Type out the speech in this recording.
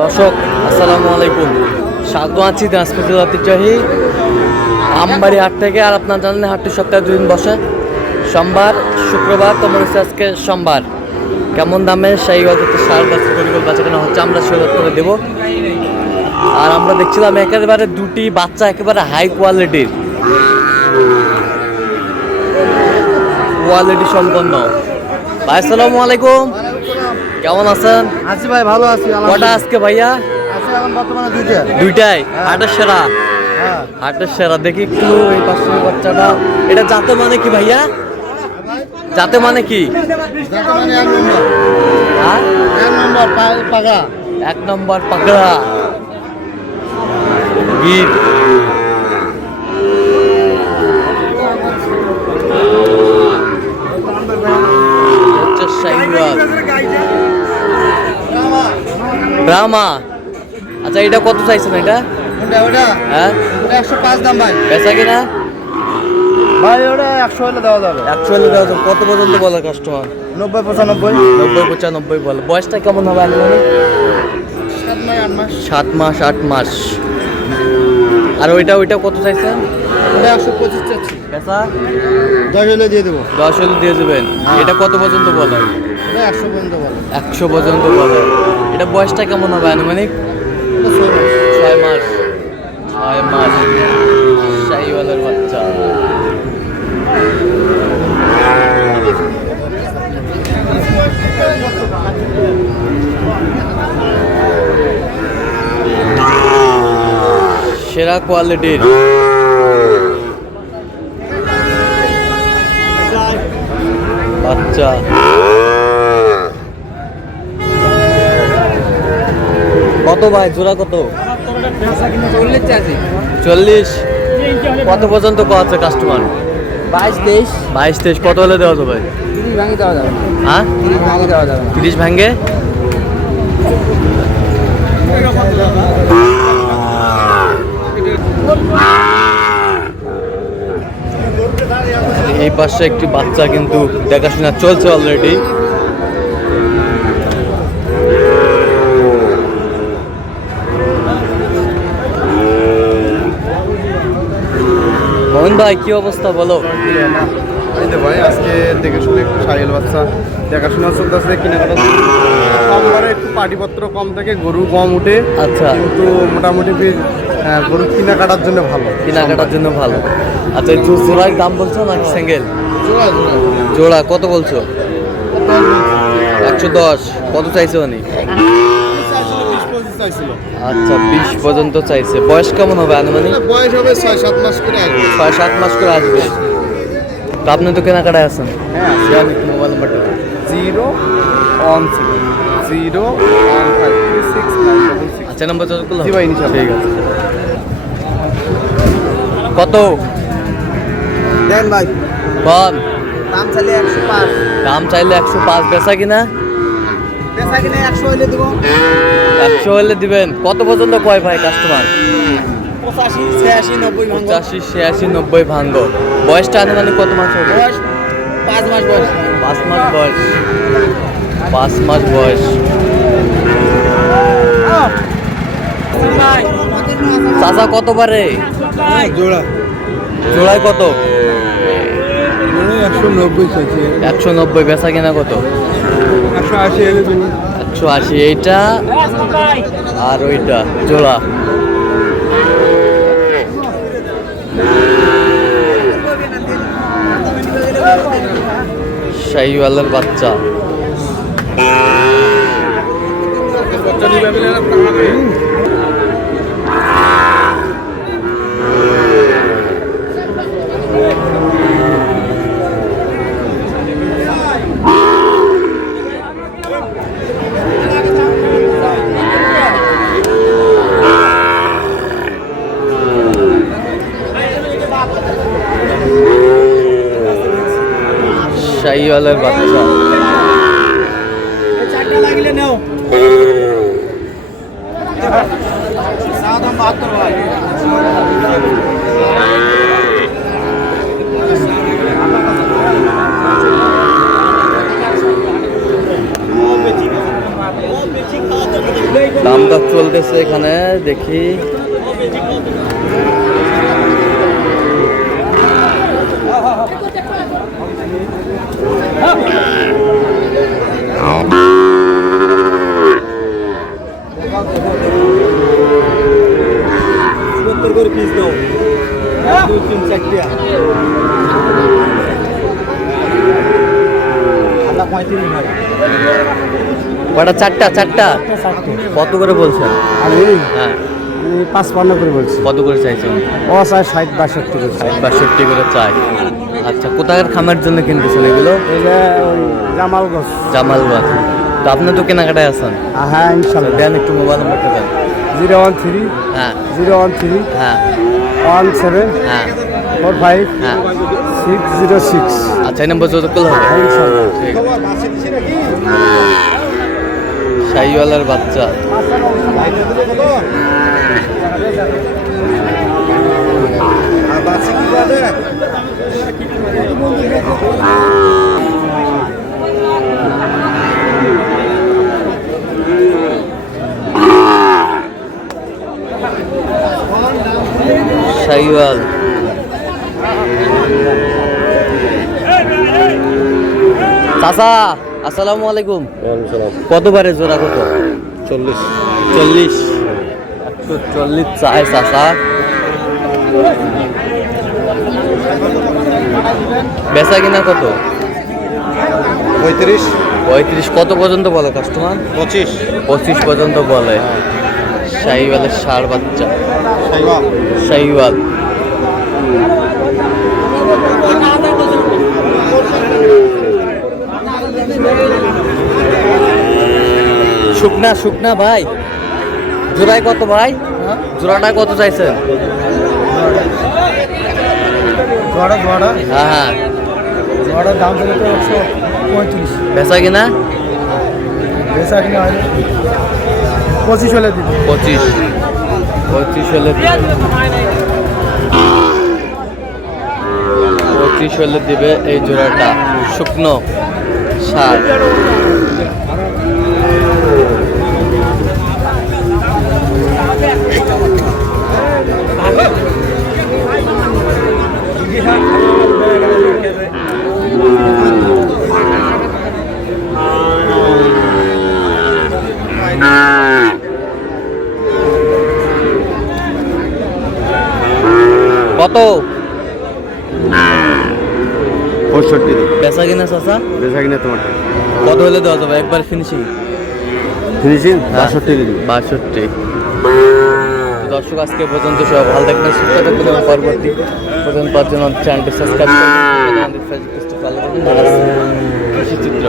দর্শক আসসালামু আলাইকুম, স্বাগত আছি দিনাজপুর ঐতিহ্যবাহী আমবাড়ি হাট থেকে। আর আপনার জানেন হাটটি সপ্তাহে 2 দিন বসে, সোমবার শুক্রবার। তোমার হচ্ছে আজকে সোমবার। কেমন দামে সেই অর্থে সার বাচ্চা গরিগোল বাচ্চা কেনা হচ্ছে আমরা সেই করে দেবো। আর আমরা দেখছিলাম একেবারে দুটি বাচ্চা একেবারে হাই কোয়ালিটির, কোয়ালিটি সম্পন্ন। ভাই আসসালামু আলাইকুম, কেমন আছেন? আছি ভাই, ভালো আছি। কটা আজকে ভাইয়া? আছে এখন বর্তমানে দুইটাই। হাটের সেরা, হ্যাঁ হাটের সেরা। দেখি একটু এই পাশে বাচ্চাটা, এটা জাতে মানে কি ভাইয়া? জাতে মানে কি? হ্যাঁ? 1 নম্বর পাগড়া গির। ব্রাহ্মা। আচ্ছা এটা কত চাইছেন এটা? হ্যাঁ 105 দাম ভাই। বেচা কিনা ভাই ওটা 100 হলে দেওয়া যাবে। 100 হলে দেওয়া যাবে। কত পর্যন্ত বলে কাস্টমার? 90 95 90 95 বলে। বয়সটা কেমন হবে আনুমানিক? 7 মাস 8 মাস। আর ওইটা কত চাইছেন? ওটা 125 চাচ্ছি। বেচা 10 হলে দিয়ে দেবো। 10 হলে দিয়ে দেবেন। এটা কত পর্যন্ত বলে? এটা 100 পর্যন্ত বলে। 100 পর্যন্ত বলে। এটা বয়সটা কেমন হবে আনুমানিক? 6 মাস। 6 মাস শাহিওয়ালের বাচ্চা। সেরা কোয়ালিটির বাচ্চা। কত ভাই জোড়া কত? 40। কত পর্যন্ত আছে কাস্টমার? 22 23। কত হলে দেওয়া যাবে? 30 ভাঙে দেওয়া যাবে। হ্যাঁ 30 ভাঙে দেওয়া যাবে। 30 ভাঙ্গে। এই পাশে একটি বাচ্চা কিন্তু দেখাশোনা চলছে অলরেডি। মোহন ভাই কি অবস্থা বলো? এই তো ভাই আজকে দেখে শুনে একটু সাইল বাচ্চা দেখাশোনা চলতেছে, কেনাকাটা কম করে, একটু পাটিপত্র কম থাকে, গরু কম উঠে। আচ্ছা, কিন্তু মোটামুটি গরু কেনাকাটার জন্য ভালো। কেনাকাটার জন্য ভালো। আচ্ছা এই জোড়ার দাম বলছো না সিঙ্গেল? জোড়া কত বলছো? 110। কত চাইছে উনি? আচ্ছা 20 পর্যন্ত চাইছে। বয়স কেমন হবে আনুমানিক? বয়স হবে 6-7 মাস করে আসবে। 6-7 মাস করে আসবে। তো আপনি তো কেনাকাটায় আছেন? হ্যাঁ, মোবাইল নাম্বারটা 016015696। আচ্ছা নাম্বার চল করলাম। জি ভাই, ইনশাআল্লাহ। ঠিক আছে। কত দেন ভাই, বল। দাম চাইলে 105। দাম চাইলে 105। বেচা কিনা? বেচা কিনে 100 হইলে দেবো। 100 হলে দিবেন। কত পর্যন্ত কয় ভাই কাস্টমার? 85 86 90 ভাঙবো। 85 86 90 ভাঙ্গো। বয়সটা আনুমানিক কত মাস হবে? বয়স 5 মাস বয়স। 5 মাস বয়স। 5 মাস বয়স। চাচা কত পারে? জোড়া জোড়ায় কত? 190 চাইছি। 190। বেচা কিনা কত? 180 হলে দেবো। 180। এইটা আর ওইটা জোড়া। শাহিওয়ালের বাচ্চা। শাহিওয়ালের বাচ্চা। চারটা লাগিলে নাও। সাদা 72 ভাই। দাম দর চলতেছে এখানে, দেখি। কটা? চারটা? কত করে বলছেন? হ্যাঁ, 55 করে বলছি। কত করে চাইছেন? ও চাই 60-62 করে। 62 করে চাই। আচ্ছা, কোথাকার খামার জন্য কিনতেছেন এগুলো? এটা ওই জামালগঞ্জ। জামালগঞ্জ। তো আপনি তো কেনাকাটায় আছেন। হ্যাঁ ইনশাল্লাহ। দেন একটু মোবাইল নাম্বারটা দেন। 013 হ্যাঁ 013 হ্যাঁ 17 হ্যাঁ 45 হ্যাঁ। 606। আচ্ছা, এই নম্বর যোগাযোগ করলে হবে। ইনশাল্লাহ। ঠিক আছে। শাহিওয়ালার বাচ্চা। শাহিওয়াল। চাচা আসসালামু আলাইকুম। কত বারে জোড়া কত? 40। 40। 140 চাই চাচা। বেচা কিনা কত? 35। 35। কত পর্যন্ত বলে কাস্টমার? 25। 25 পর্যন্ত বলে। শাহিওয়ালের ষাঁড় বাচ্চা। শাহিওয়াল। শুকনা শুকনা ভাই, জোড়ায় কত ভাই? জোড়াটা কত চাইছেন? হ্যাঁ হ্যাঁ। দাম ছিল তো 135। বেচা কিনা? বেচা কিনা হয় 25 হলে দিবি। 25 হলে 25 হলে দিবে এই জোড়াটা। শুকনো ষাঁড়। কত? 65। বেচা কিনা চাচা? বেচা কিনা তোমার কত হলে দেওয়া যাবে একবার ফিনিশিং? ফিনিশিং 62 62। 62। দর্শক আজকে পর্যন্ত সব ভালো থাকবেন, সুস্থ থাকবেন এবং পরবর্তী পর্যন্ত পাওয়ার জন্য চ্যানেলটি সাবস্ক্রাইব করবেন, ফেসবুক পেজটি ফলো করবেন। চিত্র।